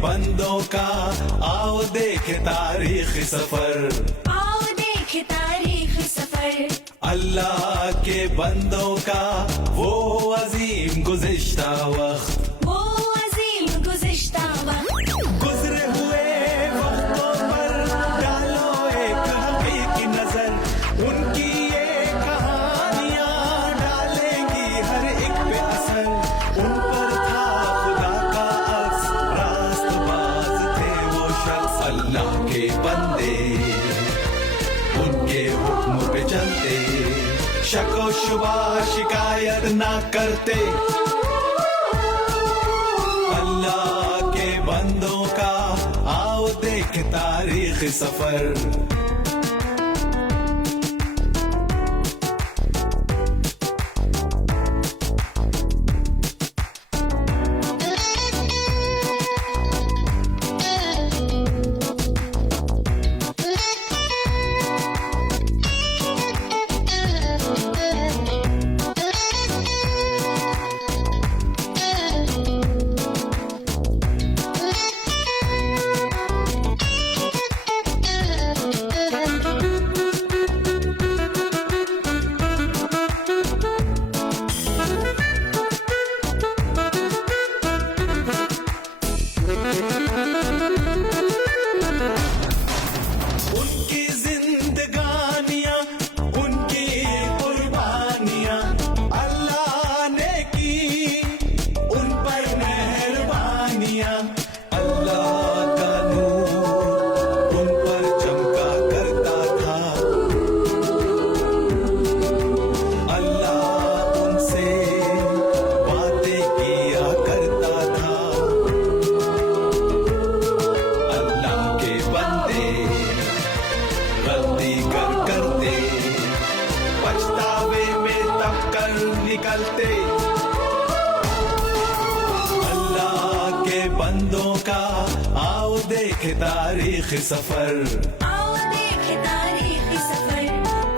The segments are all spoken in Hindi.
बंदों का आओ देखे तारीख सफर, आओ देखे तारीख सफर। अल्लाह के बंदों का वो अजीम गुज़िश्ता वक्त, वो अजीम गुज़िश्ता वक्त। गुजरे हुए वक्तों पर डालो एक हकीकी नजर, उनकी ये कहानियां डालेंगी हर एक पे असर। उन पर था खुदा का अक्स, रास्तबाज थे वो शख्स, अल्लाह के बंदे उनके हुक्म पे चलते, शको शुबा शिकायत ना करते। अल्लाह के बंदों का आओ देख तारीख सफर। निकलते, अल्लाह के बंदों का आओ देखे तारीख सफर, आओ देखे तारीख सफर।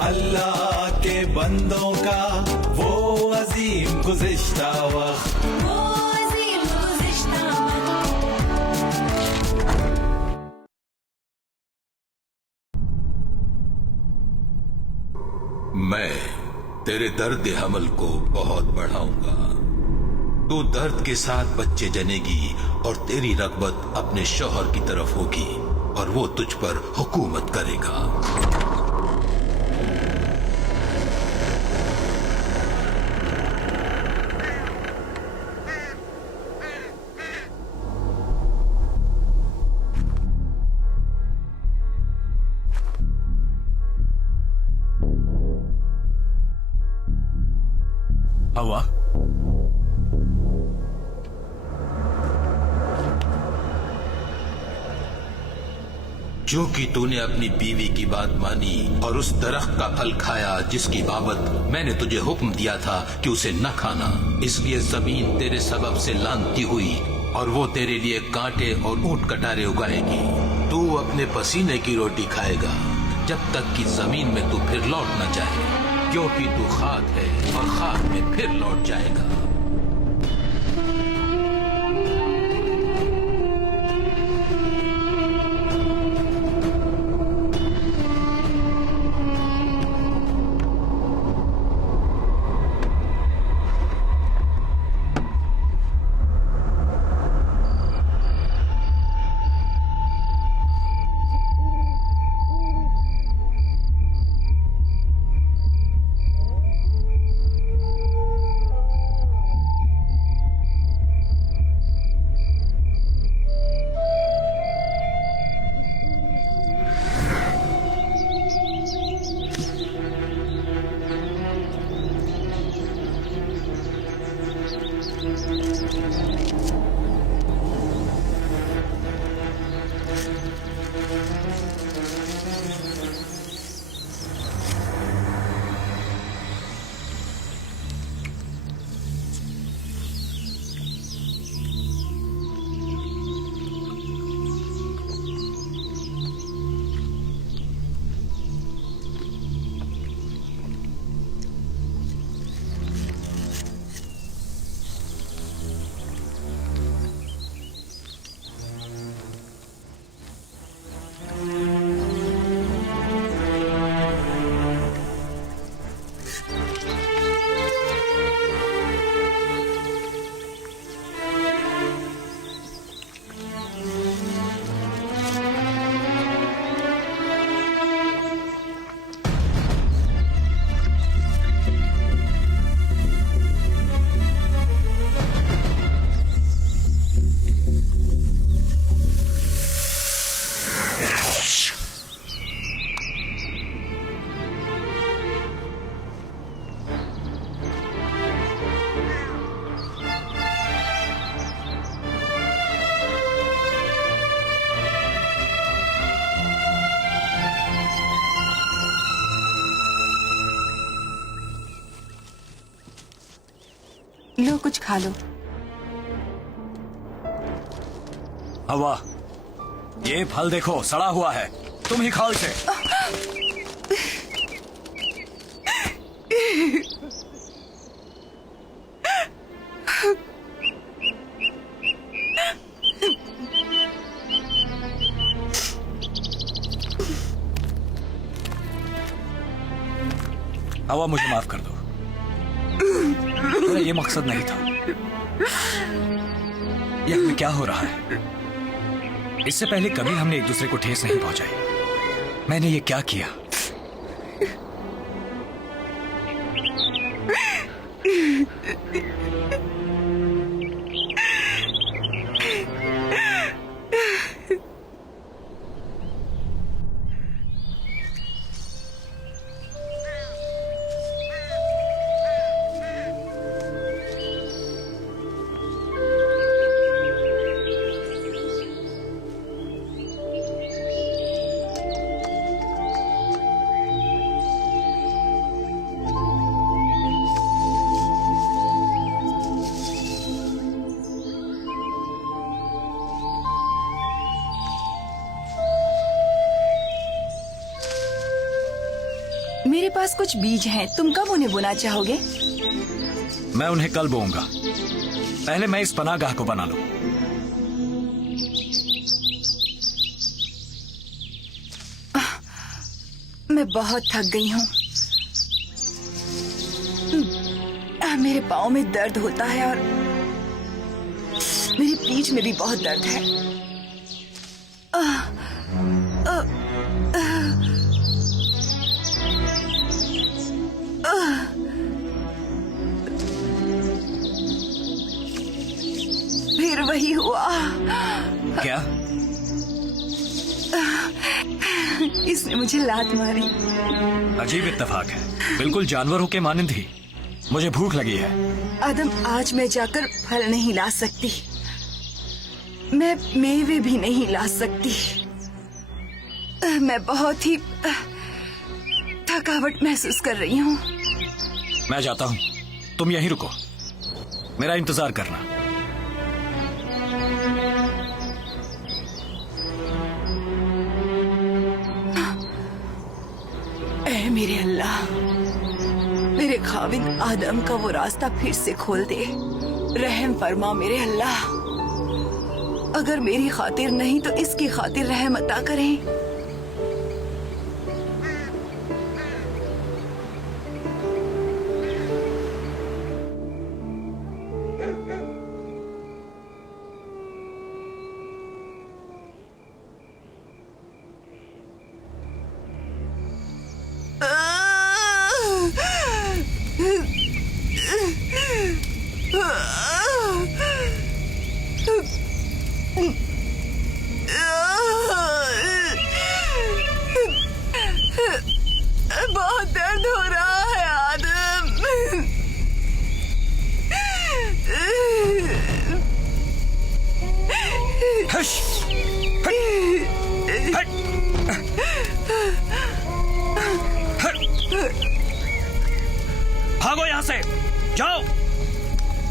अल्लाह के बंदों का वो अजीम गुज़िश्ता वक्त, वो अजीम गुज़िश्ता वक्त। मैं तेरे दर्द हमल को बहुत बढ़ाऊंगा। तू दर्द के साथ बच्चे जनेगी और तेरी रग़बत अपने शौहर की तरफ होगी और वो तुझ पर हुकूमत करेगा। हवा, क्योंकि तूने अपनी बीवी की बात मानी और उस दरख्त का फल खाया जिसकी बाबत मैंने तुझे हुक्म दिया था कि उसे न खाना, इसलिए जमीन तेरे सबब से लानती हुई और वो तेरे लिए कांटे और ऊंट कटारे उगाएगी। तू अपने पसीने की रोटी खाएगा जब तक कि जमीन में तू फिर लौट न जाए, क्योंकि तू खाक है और खाक में फिर लौट जाएगा। लो कुछ खा लो। हवा, ये फल देखो सड़ा हुआ है, तुम ही खाओ इसे। हवा, मुझे माफ कर दो, मेरा ये मकसद नहीं था। ये हमें क्या हो रहा है? इससे पहले कभी हमने एक दूसरे को ठेस नहीं पहुंचाई। मैंने ये क्या किया? मेरे पास कुछ बीज हैं, तुम कब उन्हें बोना चाहोगे? मैं उन्हें कल बोऊंगा। पहले मैं इस पनाहगाह को बना लूं। मैं बहुत थक गई हूँ। मेरे पाँव में दर्द होता है और मेरी पीठ में भी बहुत दर्द है। फिर वही हुआ। क्या? इसने मुझे लात मारी। अजीब इत्तेफाक है, बिल्कुल जानवरों के मानिंद ही। मुझे भूख लगी है। आदम, आज मैं जाकर फल नहीं ला सकती, मैं मेवे भी नहीं ला सकती। मैं बहुत ही थकावट महसूस कर रही हूँ। मैं जाता हूँ, तुम यहीं रुको, मेरा इंतजार करना। ऐ मेरे अल्लाह, मेरे खाविंद आदम का वो रास्ता फिर से खोल दे। रहम फरमा मेरे अल्लाह। अगर मेरी खातिर नहीं तो इसकी खातिर रहम अता करें। बहुत दर्द हो रहा है आदम। हश! हट! हट! हट! भागो यहां से, जाओ।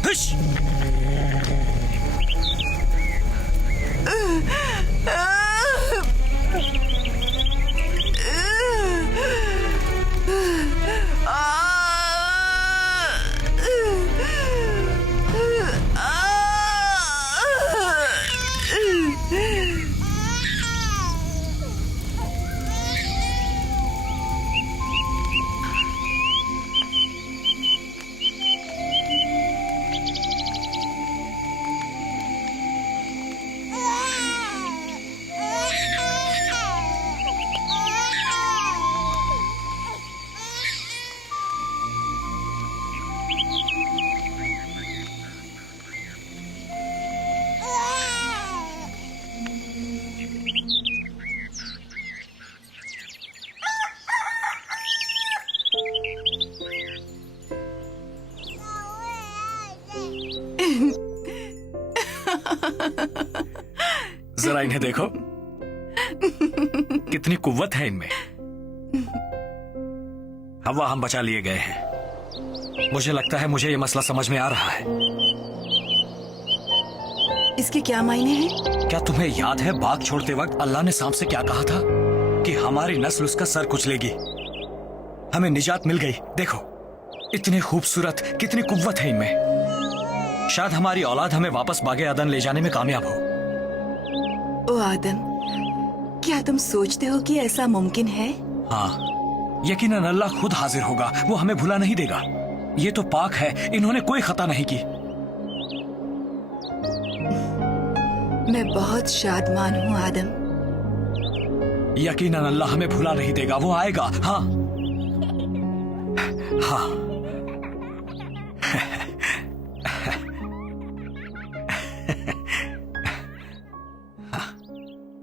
हश! जरा इन्हें देखो, कितनी कुव्वत है इनमें। हवा, हम बचा लिए गए हैं। मुझे लगता है मुझे ये मसला समझ में आ रहा है। इसके क्या मायने हैं? क्या तुम्हें याद है बाग छोड़ते वक्त अल्लाह ने सांप से क्या कहा था कि हमारी नस्ल उसका सर कुचलेगी। हमें निजात मिल गई। देखो इतने खूबसूरत, कितनी कुव्वत है इनमें। शायद हमारी औलाद हमें वापस बागे अदन ले जाने में कामयाब हो। ओ आदम, क्या तुम सोचते हो कि ऐसा मुमकिन है? हाँ, यकीनन अल्लाह खुद हाजिर होगा। वो हमें भुला नहीं देगा। ये तो पाक है, इन्होंने कोई खता नहीं की। मैं बहुत शादमान हूँ आदम। यकीनन अल्लाह हमें भुला नहीं देगा। वो आएगा। हाँ हाँ।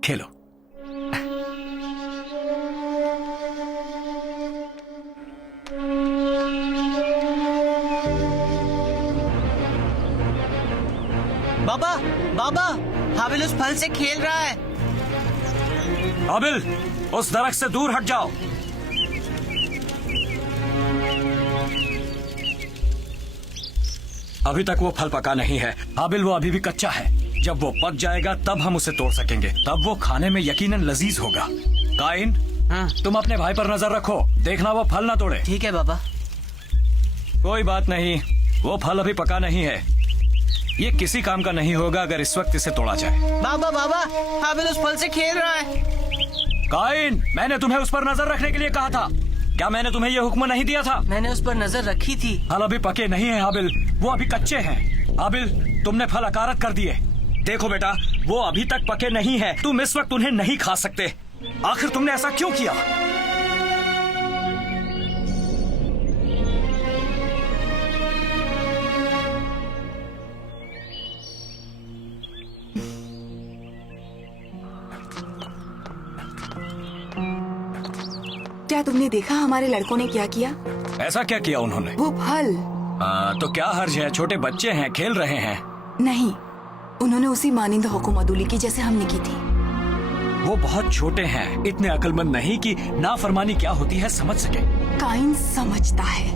खेलो। बाबा बाबा, हाबिल उस फल से खेल रहा है। हाबिल, उस दरख्त से दूर हट जाओ। अभी तक वो फल पका नहीं है हाबिल, वो अभी भी कच्चा है। जब वो पक जाएगा तब हम उसे तोड़ सकेंगे। तब वो खाने में यकीनन लजीज होगा। काइन, हाँ। तुम अपने भाई पर नजर रखो, देखना वो फल ना तोड़े। ठीक है बाबा। कोई बात नहीं, वो फल अभी पका नहीं है। ये किसी काम का नहीं होगा अगर इस वक्त इसे तोड़ा जाए। बाबा बाबा, हाबिल उस फल से खेल रहा है। काइन, मैंने तुम्हें उस पर नजर रखने के लिए कहा था। क्या मैंने तुम्हें ये हुक्म नहीं दिया था? मैंने उस पर नजर रखी थी। फल अभी पके नहीं है हाबिल, वो अभी कच्चे हैं। हाबिल, तुमने फल अकारत कर दिए। देखो बेटा, वो अभी तक पके नहीं है। तुम इस वक्त उन्हें नहीं खा सकते। आखिर तुमने ऐसा क्यों किया? क्या तुमने देखा हमारे लड़कों ने क्या किया? ऐसा क्या किया उन्होंने? वो फल। तो क्या हर्ज है? छोटे बच्चे हैं, खेल रहे हैं। नहीं, उन्होंने उसी मानिंद हुक्म अदूली की जैसे हमने की थी। वो बहुत छोटे हैं, इतने अक्लमंद नहीं कि नाफरमानी क्या होती है समझ सके। काइन समझता है।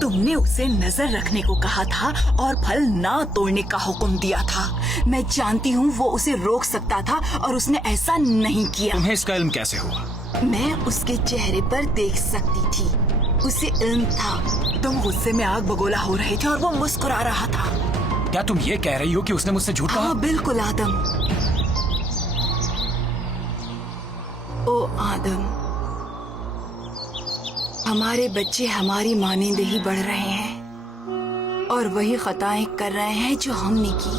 तुमने उसे नजर रखने को कहा था और फल ना तोड़ने का हुक्म दिया था। मैं जानती हूँ वो उसे रोक सकता था और उसने ऐसा नहीं किया। तुम्हें इसका इल्म कैसे हुआ? मैं उसके चेहरे पर देख सकती थी, उसे इल्म था। तुम गुस्से में आग बगोला हो रहे थे और वो मुस्कुरा रहा था। क्या तुम ये कह रही हो कि उसने मुझसे झूठ कहा? हाँ बिल्कुल आदम। ओ आदम, हमारे बच्चे हमारी मानिंद ही बढ़ रहे हैं और वही खताएं कर रहे हैं जो हमने की।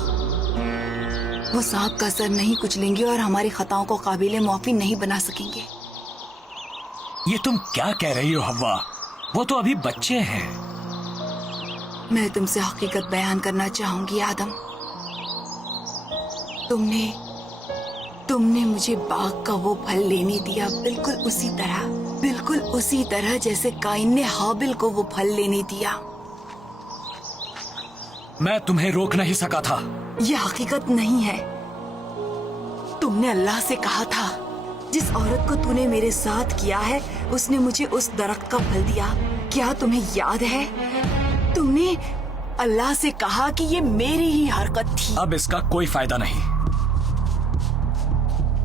वो सांप का सर नहीं कुचलेंगे और हमारी खताओं को काबिले मुआफी नहीं बना सकेंगे। ये तुम क्या कह रही हो हव्वा? वो तो अभी बच्चे हैं। मैं तुमसे हकीकत बयान करना चाहूंगी आदम। तुमने मुझे बाग का वो फल लेने दिया, बिल्कुल उसी तरह जैसे काइन ने हाबिल को वो फल लेने दिया। मैं तुम्हें रोक नहीं सका था। ये हकीकत नहीं है। तुमने अल्लाह से कहा था, जिस औरत को तूने मेरे साथ किया है उसने मुझे उस दरख्त का फल दिया। क्या तुम्हें याद है? तुमने अल्लाह से कहा कि ये मेरी ही हरकत थी। अब इसका कोई फायदा नहीं।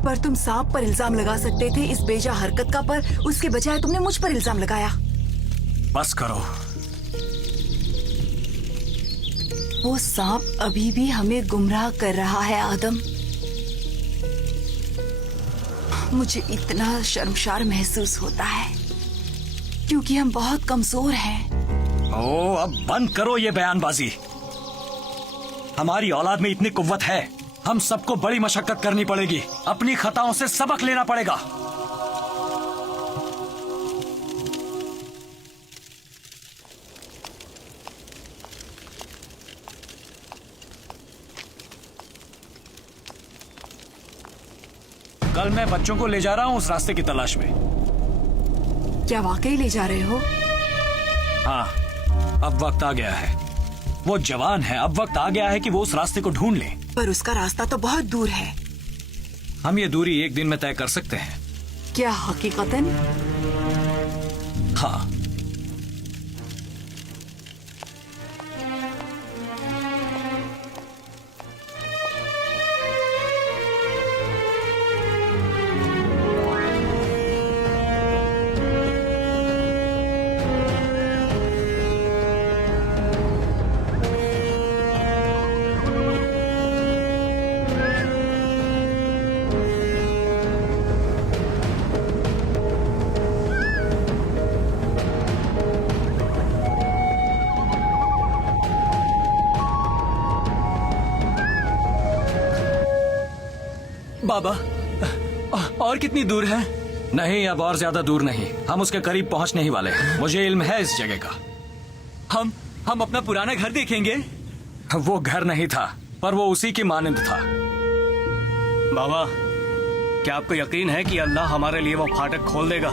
पर तुम सांप पर इल्जाम लगा सकते थे इस बेजा हरकत का, पर उसके बजाय तुमने मुझ पर इल्जाम लगाया। बस करो। वो सांप अभी भी हमें गुमराह कर रहा है आदम। मुझे इतना शर्मशार महसूस होता है क्योंकि हम बहुत कमजोर हैं। ओ, अब बंद करो ये बयानबाजी। हमारी औलाद में इतनी कुव्वत है। हम सबको बड़ी मशक्कत करनी पड़ेगी, अपनी खताओं से सबक लेना पड़ेगा। कल मैं बच्चों को ले जा रहा हूँ उस रास्ते की तलाश में। क्या वाकई ले जा रहे हो? हाँ, अब वक्त आ गया है। वो जवान है, अब वक्त आ गया है कि वो उस रास्ते को ढूंढ ले। पर उसका रास्ता तो बहुत दूर है। हम ये दूरी एक दिन में तय कर सकते हैं। क्या हकीकतन? हाँ। बाबा, और कितनी दूर है? नहीं, अब और ज्यादा दूर नहीं, हम उसके करीब पहुंचने ही वाले हैं। मुझे इल्म है इस जगह का। हम अपना पुराना घर देखेंगे। वो घर नहीं था, पर वो उसी की मानंद था। बाबा, क्या आपको यकीन है कि अल्लाह हमारे लिए वो फाटक खोल देगा?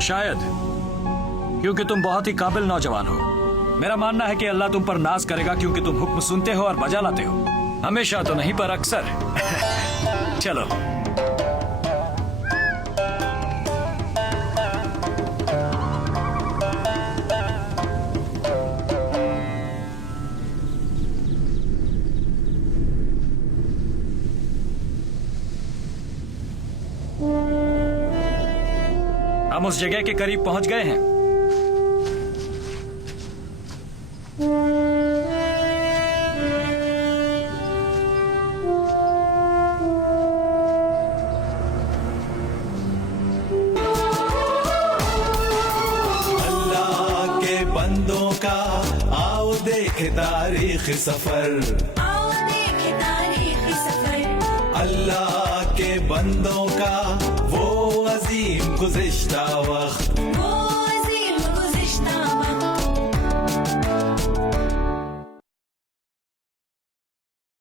शायद, क्योंकि तुम बहुत ही काबिल नौजवान हो। मेरा मानना है कि अल्लाह तुम पर नाज करेगा क्योंकि तुम हुक्म सुनते हो और बजा लाते हो। हमेशा तो नहीं, पर अक्सर। चलो। हम उस जगह के करीब पहुंच गए हैं। अल्लाह के बंदों का आओ देखे तारीख सफर, आओ देखे तारीखी सफर, अल्लाह के बंदों का वो अजीम गुज़िश्ता वक्त,